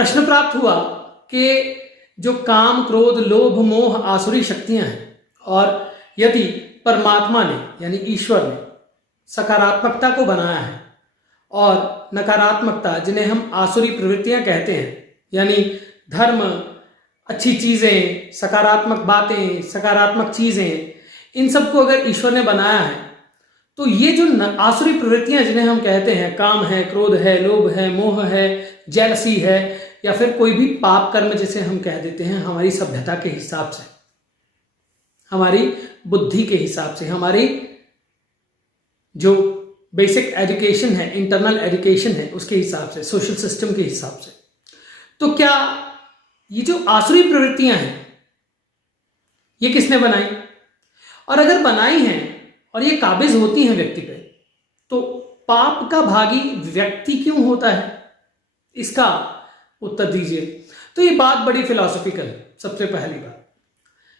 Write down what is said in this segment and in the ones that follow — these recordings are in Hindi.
प्रश्न प्राप्त हुआ कि जो काम, क्रोध, लोभ, मोह आसुरी शक्तियां हैं, और यदि परमात्मा ने यानी ईश्वर ने सकारात्मकता को बनाया है और नकारात्मकता, जिन्हें हम आसुरी प्रवृत्तियां कहते हैं, यानी धर्म, अच्छी चीजें, सकारात्मक बातें, सकारात्मक चीजें, इन सबको अगर ईश्वर ने बनाया है, तो ये जो आसुरी प्रवृत्तियां जिन्हें हम कहते हैं, काम है, क्रोध है, लोभ है, मोह है, जेलसी है, या फिर कोई भी पाप कर्म जिसे हम कह देते हैं, हमारी सभ्यता के हिसाब से, हमारी बुद्धि के हिसाब से, हमारी जो बेसिक एजुकेशन है, इंटरनल एजुकेशन है, उसके हिसाब से, सोशल सिस्टम के हिसाब से, तो क्या ये जो आसुरी प्रवृत्तियां हैं, ये किसने बनाई? और अगर बनाई हैं और ये काबिज होती हैं व्यक्ति पे, तो पाप का भागी व्यक्ति क्यों होता है? इसका उत्तर दीजिए। तो ये बात बड़ी फिलॉसफिकल है। सबसे पहली बात,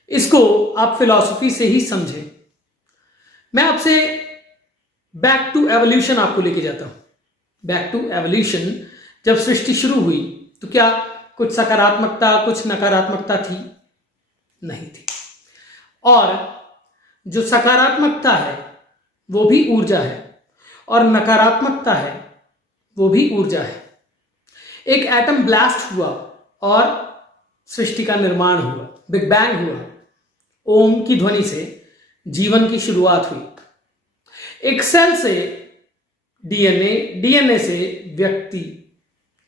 इसको आप फिलॉसफी से ही समझें। मैं आपसे बैक टू एवोल्यूशन आपको लेके जाता हूं। बैक टू एवोल्यूशन, जब सृष्टि शुरू हुई तो क्या कुछ सकारात्मकता, कुछ नकारात्मकता थी? नहीं थी। और जो सकारात्मकता है वो भी ऊर्जा है, और नकारात्मकता है वो भी ऊर्जा है। एक एटम ब्लास्ट हुआ और सृष्टि का निर्माण हुआ, बिग बैंग हुआ, ओम की ध्वनि से जीवन की शुरुआत हुई। एक सेल से डीएनए, डीएनए से व्यक्ति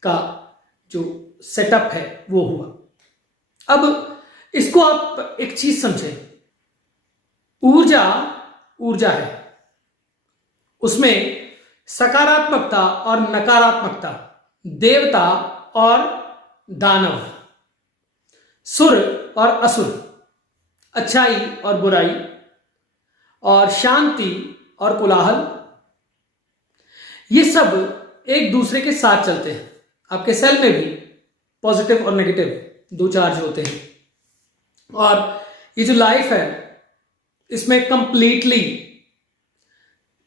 का जो सेटअप है वो हुआ। अब इसको आप एक चीज समझें, ऊर्जा ऊर्जा है, उसमें सकारात्मकता और नकारात्मकता, देवता और दानव, सुर और असुर, अच्छाई और बुराई, और शांति और कोलाहल, ये सब एक दूसरे के साथ चलते हैं। आपके सेल में भी पॉजिटिव और नेगेटिव दो चार्ज होते हैं, और ये जो लाइफ है इसमें कंप्लीटली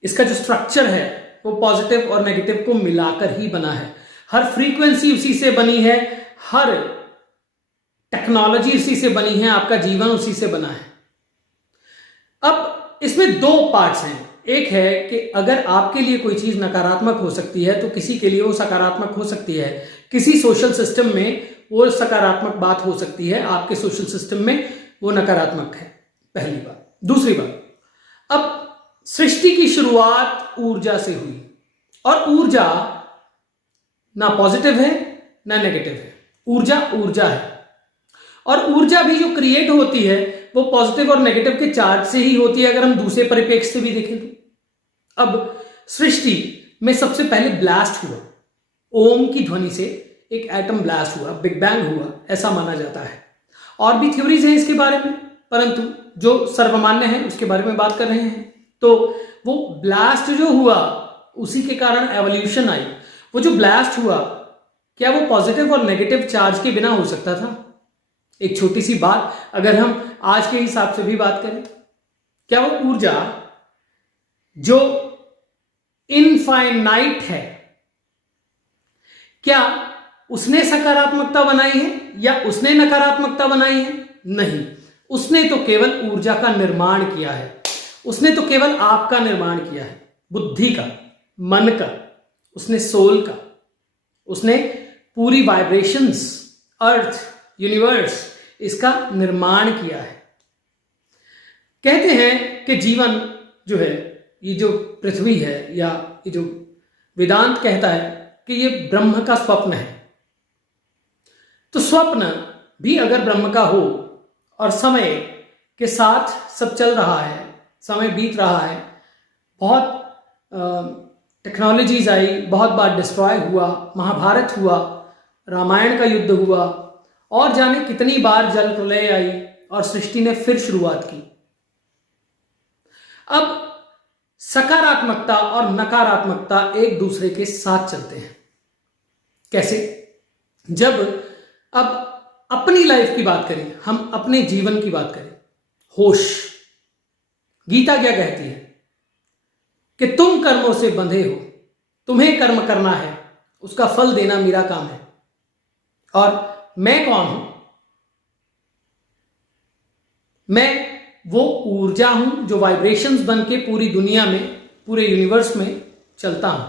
इसका जो स्ट्रक्चर है वो पॉजिटिव और नेगेटिव को मिलाकर ही बना है। हर फ्रीक्वेंसी उसी से बनी है, हर टेक्नोलॉजी उसी से बनी है, आपका जीवन उसी से बना है। अब इसमें दो पार्ट्स हैं। एक है कि अगर आपके लिए कोई चीज नकारात्मक हो सकती है तो किसी के लिए वो सकारात्मक हो सकती है। किसी सोशल सिस्टम में वो सकारात्मक बात हो सकती है, आपके सोशल सिस्टम में वो नकारात्मक है। पहली बात। दूसरी बात, अब सृष्टि की शुरुआत ऊर्जा से हुई, और ऊर्जा ना पॉजिटिव है ना नेगेटिव है। ऊर्जा ऊर्जा है, और ऊर्जा भी जो क्रिएट होती है वो पॉजिटिव और नेगेटिव के चार्ज से ही होती है, अगर हम दूसरे परिप्रेक्ष्य से भी देखें तो। अब सृष्टि में सबसे पहले ब्लास्ट हुआ, ओम की ध्वनि से एक एटम ब्लास्ट हुआ, बिग बैंग हुआ, ऐसा माना जाता है। और भी थ्योरीज हैं इसके बारे में, परंतु जो सर्वमान्य है उसके बारे में बात कर रहे हैं। तो वो ब्लास्ट जो हुआ उसी के कारण एवोल्यूशन आई। वो जो ब्लास्ट हुआ, क्या वो पॉजिटिव और नेगेटिव चार्ज के बिना हो सकता था? एक छोटी सी बात, अगर हम आज के हिसाब से भी बात करें, क्या वो ऊर्जा जो इनफाइनाइट है, क्या उसने सकारात्मकता बनाई है या उसने नकारात्मकता बनाई है? नहीं, उसने तो केवल ऊर्जा का निर्माण किया है। उसने तो केवल आपका निर्माण किया है, बुद्धि का, मन का, उसने सोल का, उसने पूरी वाइब्रेशंस, अर्थ, यूनिवर्स, इसका निर्माण किया है। कहते हैं कि जीवन जो है, ये जो पृथ्वी है, या ये जो वेदांत कहता है कि ये ब्रह्म का स्वप्न है। तो स्वप्न भी अगर ब्रह्म का हो और समय के साथ सब चल रहा है, समय बीत रहा है, बहुत टेक्नोलॉजीज आई, बहुत बार डिस्ट्रॉय हुआ, महाभारत हुआ, रामायण का युद्ध हुआ, और जाने कितनी बार जल प्रलय आई और सृष्टि ने फिर शुरुआत की। अब सकारात्मकता और नकारात्मकता एक दूसरे के साथ चलते हैं। कैसे? जब अब अपनी लाइफ की बात करें, हम अपने जीवन की बात करें, होश, गीता क्या कहती है कि तुम कर्मों से बंधे हो, तुम्हें कर्म करना है, उसका फल देना मेरा काम है। और मैं कौन हूं? मैं वो ऊर्जा हूं जो वाइब्रेशंस बन के पूरी दुनिया में, पूरे यूनिवर्स में चलता हूं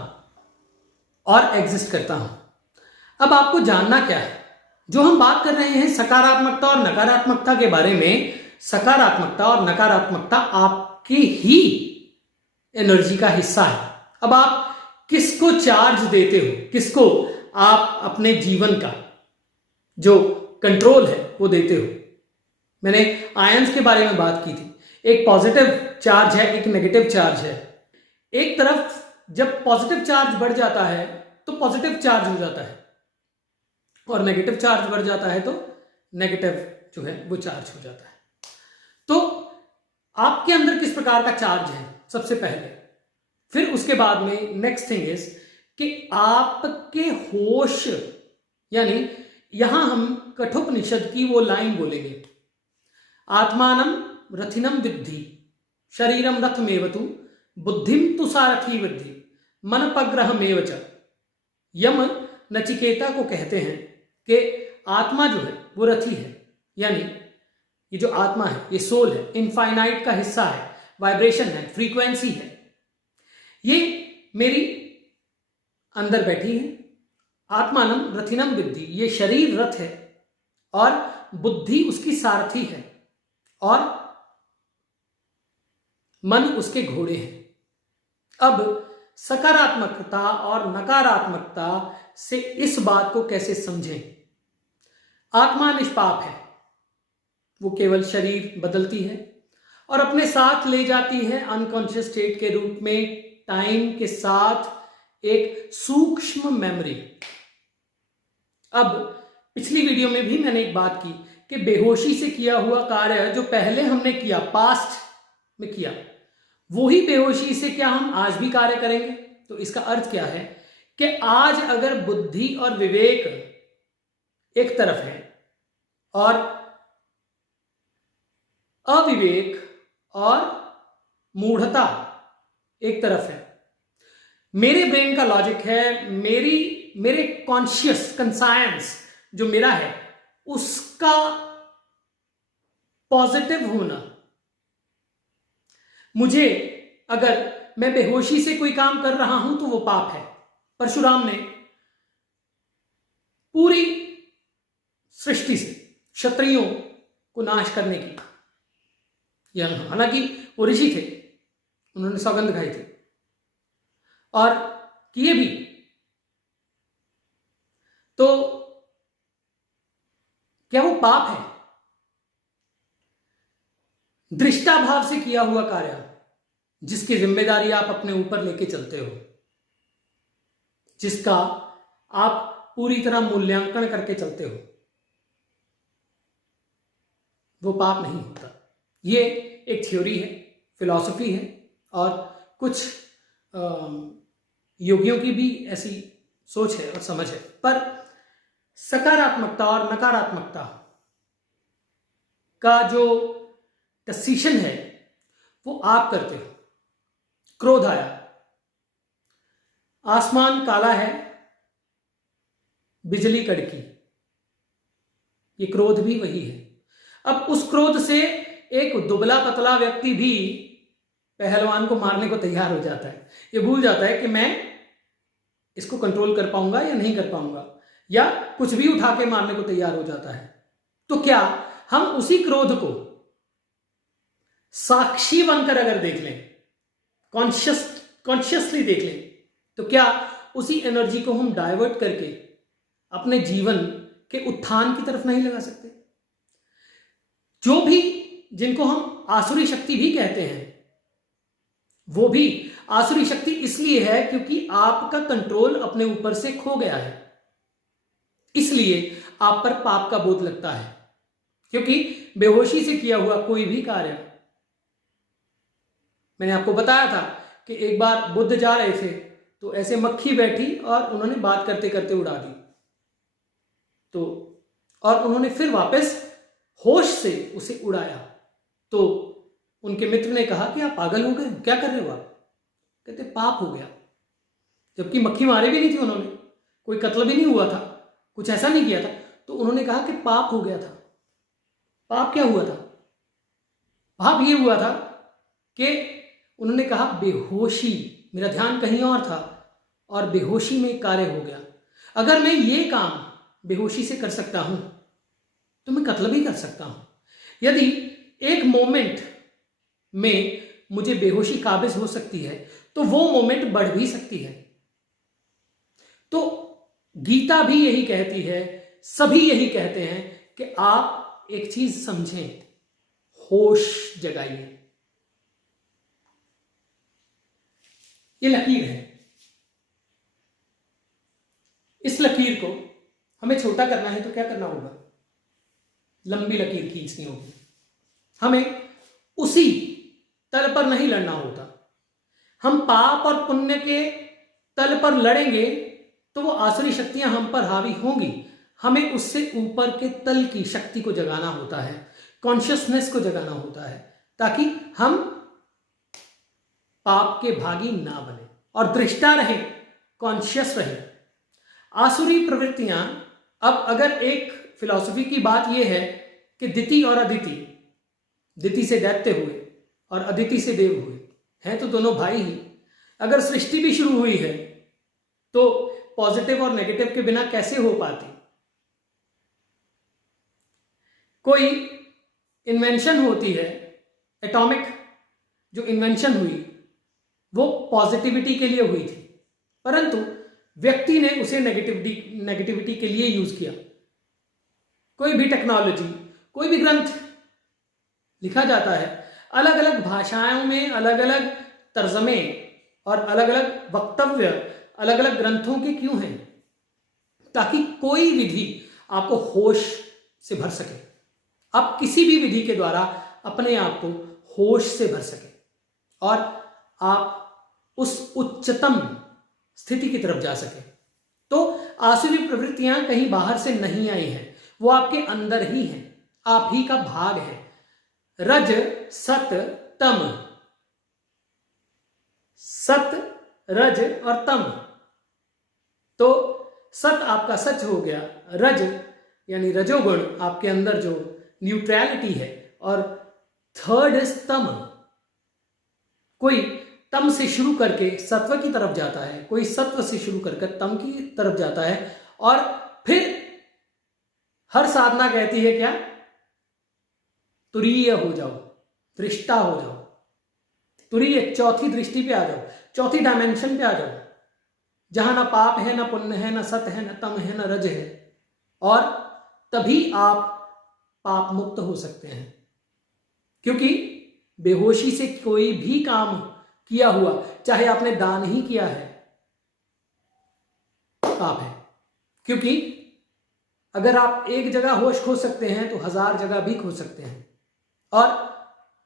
और एग्जिस्ट करता हूं। अब आपको जानना क्या है, जो हम बात कर रहे हैं सकारात्मकता और नकारात्मकता के बारे में, सकारात्मकता और नकारात्मकता आपकी ही एनर्जी का हिस्सा है। अब आप किसको चार्ज देते हो, किसको आप अपने जीवन का जो कंट्रोल है वो देते हो। मैंने आयंस के बारे में बात की थी, एक पॉजिटिव चार्ज है, एक नेगेटिव चार्ज है। एक तरफ जब पॉजिटिव चार्ज बढ़ जाता है तो पॉजिटिव चार्ज हो जाता है, और नेगेटिव चार्ज बढ़ जाता है तो नेगेटिव जो है वो चार्ज हो जाता है। तो आपके अंदर किस प्रकार का चार्ज है सबसे पहले, फिर उसके बाद में नेक्स्ट थिंग इज कि आपके होश, यानी यहां हम कठोपनिषद की वो लाइन बोलेंगे, आत्मानम रथिनम विद्धि शरीरम रथमेवतु बुद्धिम तु सारथी विद्धि मन पग्रहमेव च। यम नचिकेता को कहते हैं कि आत्मा जो है वो रथी है, यानी ये जो आत्मा है ये सोल है, इनफाइनाइट का हिस्सा है, वाइब्रेशन है, फ्रीक्वेंसी है, ये मेरी अंदर बैठी है। आत्मानम रथिनम विद्धि, ये शरीर रथ है और बुद्धि उसकी सारथी है और मन उसके घोड़े हैं। अब सकारात्मकता और नकारात्मकता से इस बात को कैसे समझें। आत्मा निष्पाप है, वो केवल शरीर बदलती है और अपने साथ ले जाती है अनकॉन्शियस स्टेट के रूप में टाइम के साथ एक सूक्ष्म मेमोरी। अब पिछली वीडियो में भी मैंने एक बात की कि बेहोशी से किया हुआ कार्य जो पहले हमने किया, पास्ट में किया, वही बेहोशी से क्या हम आज भी कार्य करेंगे। तो इसका अर्थ क्या है कि आज अगर बुद्धि और विवेक एक तरफ है और अविवेक और मूढ़ता एक तरफ है, मेरे ब्रेन का लॉजिक है, मेरे कॉन्शियस कंसायंस जो मेरा है उसका पॉजिटिव होना। मुझे अगर मैं बेहोशी से कोई काम कर रहा हूं तो वो पाप है। परशुराम ने पूरी सृष्टि से क्षत्रियों को नाश करने की, हालांकि वो ऋषि थे, उन्होंने सौगंध खाई थी और किए भी, तो क्या वो पाप है? दृष्टाभाव से किया हुआ कार्य जिसकी जिम्मेदारी आप अपने ऊपर लेके चलते हो, जिसका आप पूरी तरह मूल्यांकन करके चलते हो, वो पाप नहीं होता। ये एक थ्योरी है, फिलॉसफी है और कुछ योगियों की भी ऐसी सोच है और समझ है। पर सकारात्मकता और नकारात्मकता का जो डिसीजन है वो आप करते हो। क्रोध आया, आसमान काला है, बिजली कड़की, ये क्रोध भी वही है। अब उस क्रोध से एक दुबला पतला व्यक्ति भी पहलवान को मारने को तैयार हो जाता है। ये भूल जाता है कि मैं इसको कंट्रोल कर पाऊंगा या नहीं कर पाऊंगा, या कुछ भी उठा के मारने को तैयार हो जाता है। तो क्या हम उसी क्रोध को साक्षी बनकर अगर देख लें, कॉन्शियसली देख लें, तो क्या उसी एनर्जी को हम डाइवर्ट करके अपने जीवन के उत्थान की तरफ नहीं लगा सकते? जो भी, जिनको हम आसुरी शक्ति भी कहते हैं, वो भी आसुरी शक्ति इसलिए है क्योंकि आपका कंट्रोल अपने ऊपर से खो गया है, इसलिए आप पर पाप का बोध लगता है। क्योंकि बेहोशी से किया हुआ कोई भी कार्य, मैंने आपको बताया था कि एक बार बुद्ध जा रहे थे तो ऐसे मक्खी बैठी और उन्होंने बात करते करते उड़ा दी, तो और उन्होंने फिर वापस होश से उसे उड़ाया। तो उनके मित्र ने कहा कि आप पागल हो गए, क्या कर रहे हो आप? कहते पाप हो गया। जबकि मक्खी मारे भी नहीं थी उन्होंने, कोई कत्ल भी नहीं हुआ था, कुछ ऐसा नहीं किया था, तो उन्होंने कहा कि पाप हो गया था। पाप क्या हुआ था? पाप ये हुआ था कि उन्होंने कहा बेहोशी, मेरा ध्यान कहीं और था और बेहोशी में कार्य हो गया। अगर मैं ये काम बेहोशी से कर सकता हूं तो मैं कत्ल भी कर सकता हूं। यदि एक मोमेंट में मुझे बेहोशी काबिज हो सकती है तो वो मोमेंट बढ़ भी सकती है। तो गीता भी यही कहती है, सभी यही कहते हैं कि आप एक चीज समझें, होश जगाइए। ये लकीर है, इस लकीर को हमें छोटा करना है तो क्या करना होगा? लंबी लकीर खींचनी होगी। हमें उसी तल पर नहीं लड़ना होता। हम पाप और पुण्य के तल पर लड़ेंगे तो वो आसुरी शक्तियां हम पर हावी होंगी। हमें उससे ऊपर के तल की शक्ति को जगाना होता है, कॉन्शियसनेस को जगाना होता है, ताकि हम पाप के भागी ना बने और दृष्टा रहे, कॉन्शियस रहे। आसुरी प्रवृत्तियां, अब अगर एक फिलॉसफी की बात यह है कि दिति और अदिति, दिति से दैत्य हुए और अदिति से देव हुए, हैं तो दोनों भाई ही। अगर सृष्टि भी शुरू हुई है तो पॉजिटिव और नेगेटिव के बिना कैसे हो पाती? कोई इन्वेंशन होती है, एटॉमिक जो इन्वेंशन हुई वो पॉजिटिविटी के लिए हुई थी, परंतु व्यक्ति ने उसे नेगेटिविटी के लिए यूज किया। कोई भी टेक्नोलॉजी, कोई भी ग्रंथ लिखा जाता है, अलग अलग भाषाओं में अलग अलग तर्जमे और अलग अलग वक्तव्य अलग अलग ग्रंथों के क्यों हैं? ताकि कोई विधि आपको होश से भर सके, आप किसी भी विधि के द्वारा अपने आप को होश से भर सके और आप उस उच्चतम स्थिति की तरफ जा सके। तो आसुरी प्रवृत्तियां कहीं बाहर से नहीं आई हैं, वो आपके अंदर ही हैं, आप ही का भाग है। रज सत तम, सत रज और तम। तो सत आपका सच हो गया, रज यानी रजोगुण आपके अंदर जो न्यूट्रलिटी है, और थर्ड इज तम। कोई तम से शुरू करके सत्व की तरफ जाता है, कोई सत्व से शुरू करके तम की तरफ जाता है, और फिर हर साधना कहती है क्या? तुरीय हो जाओ, दृष्टा हो जाओ। तुरीय, चौथी दृष्टि पे आ जाओ, चौथी डायमेंशन पे आ जाओ, जहां ना पाप है, ना पुण्य है, ना सत है, ना तम है, ना रज है, और तभी आप पाप मुक्त हो सकते हैं। क्योंकि बेहोशी से कोई भी काम किया हुआ, चाहे आपने दान ही किया है, पाप है। क्योंकि अगर आप एक जगह होश खो सकते हैं तो 1000 जगह भी खो सकते हैं, और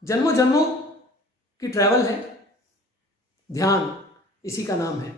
जन्मों जन्मों की ट्रैवल है। ध्यान इसी का नाम है।